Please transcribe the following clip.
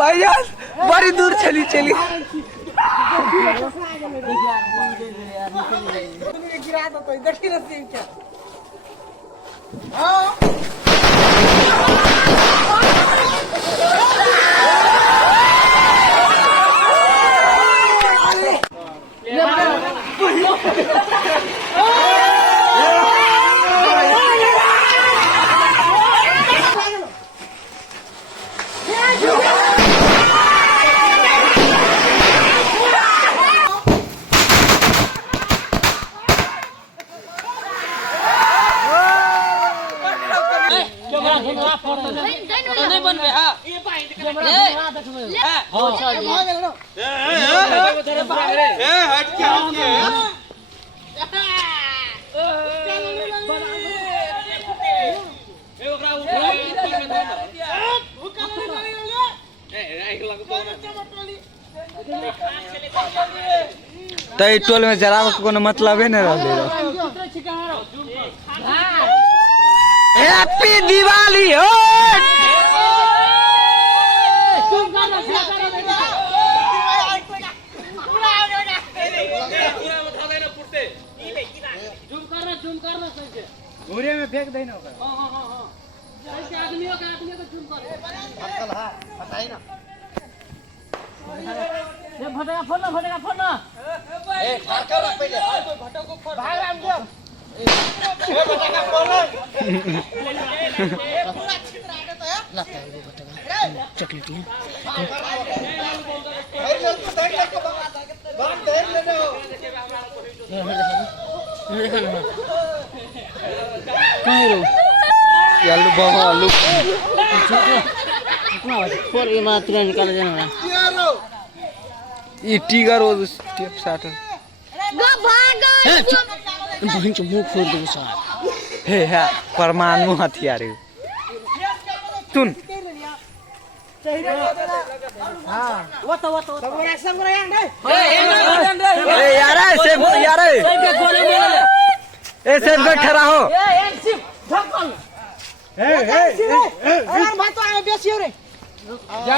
भाईजान बड़ी दूर चली चली गिरा दो तो इधर की रस्सी क्या नहीं बन रहा तो टोल में जरा को मतलब है ना हैप्पी दिवाली हो घूरे में फेंक देना आदमियों का जूम कर फटेगा फोन ना ए ठाका रख पहले भटक को फोन भाग राम दो ए भटका फोन पूरा छितरा दे तो है लगता है वो भटका चॉकलेट ले अरे जल को देख ले को बात देख ले लो करो यालू बाबा आलू फोर ये मात्र निकाल देना ये टीगर और स्टेप साटर बहन के मुंह फोड़ दो साहब हे परमाणु हथियार सुन हां वो तो एक्शन करे यार यार ए सेफ पे खड़ा हो अरे भाई तो आए बेसियो रे जा